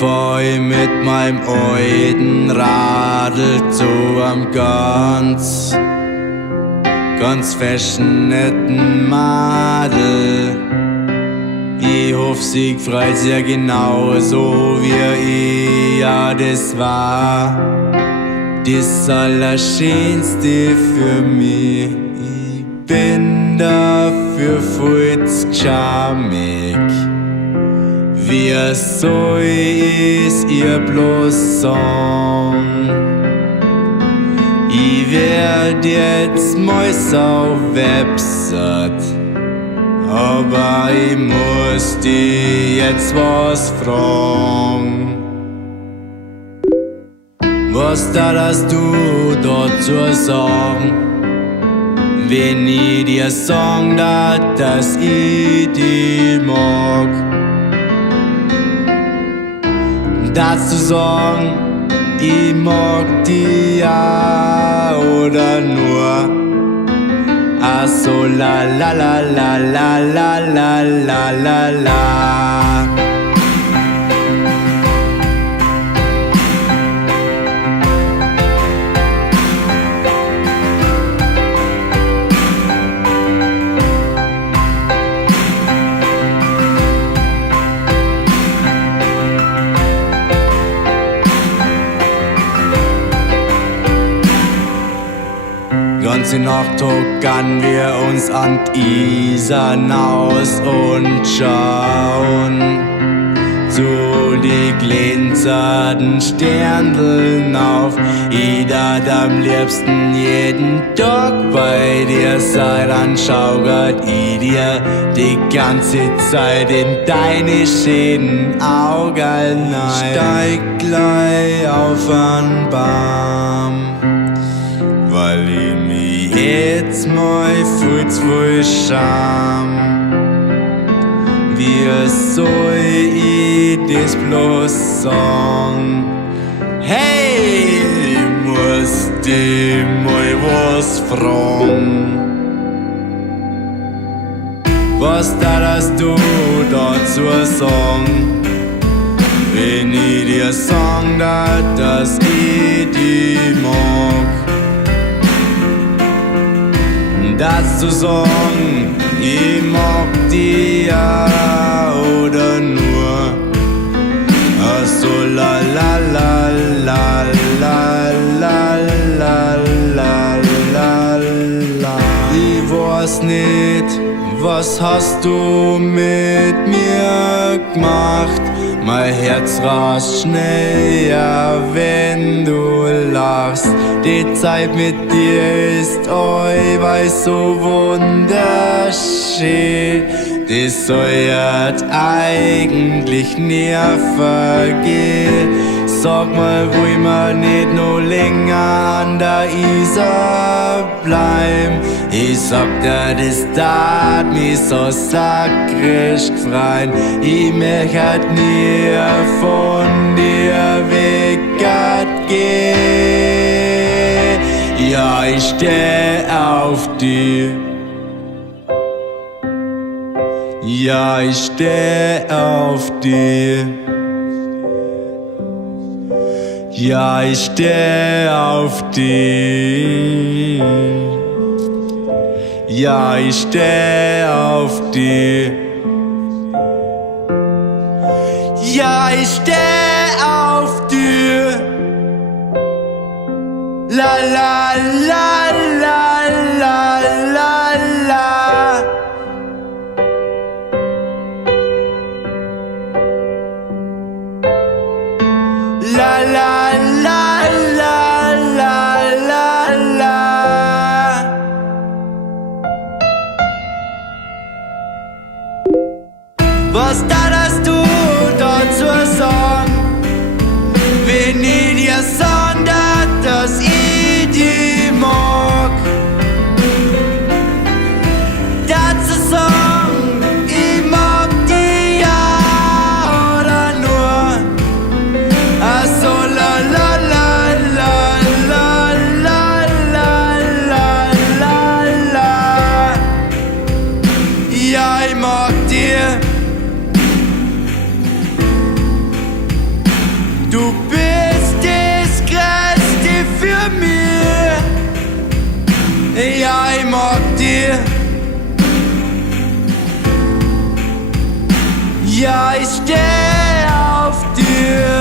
fahr ich mit meinem alten Radl zu am ganz fashionierten Madel. Ich hoff, sie freut sich genauso wie ich, ja, das war das Allerschönste für mich. Ich bin dafür viel zu charmig. Wie soll ich ihr bloß sagen? Ich werd jetzt mal so Website, aber ich muss dir jetzt was fragen. Was darfst du dazu sagen, wenn ich dir sagen, dass ich dich mag? Darfst du sagen, ich mag dich ja oder nur? Ach so, la la la la la la la la la la. Ganze Nacht hocken wir uns an die Isar aus und schauen zu die glänzenden Sterndeln auf. Ich darf am liebsten jeden Tag bei dir sein, dann schaugert ich dir die ganze Zeit in deine schönen Augen rein. Steig gleich auf an Baum, weil ich mich jetzt mal fühl zu viel Scham. Wie soll ich das bloß sagen? Hey, ich muss dich mal was fragen. Was darfst du dazu sagen, wenn ich dir sagen darf, dass ich dich mag? Das zu sagen, ich mag dich ja oder nur? Ach so, la la la la la la la la la la. Ich weiß nicht, was hast du mit mir gemacht? Mein Herz rast schneller, wenn du lachst. Die Zeit mit dir ist allweil so wunderschön. Das soll jetzt eigentlich nie vergehen. Sag mal, will man nicht noch länger an der Isar bleiben? Ich sag dir, das tat mich so sakrisch gefreien. Ich möcht nie von dir weggehen. Ja, ich steh auf dich. Ja, ich steh auf dich. Ja, ich steh auf dich. Ja, ich steh auf dich. Ja, ich steh auf dich. La la la la la la la. La la la la la la la. Was darfst du dazu sagen, wenn ich dir sagen darf, dass ich dich mag? Ja, ich steh auf dir.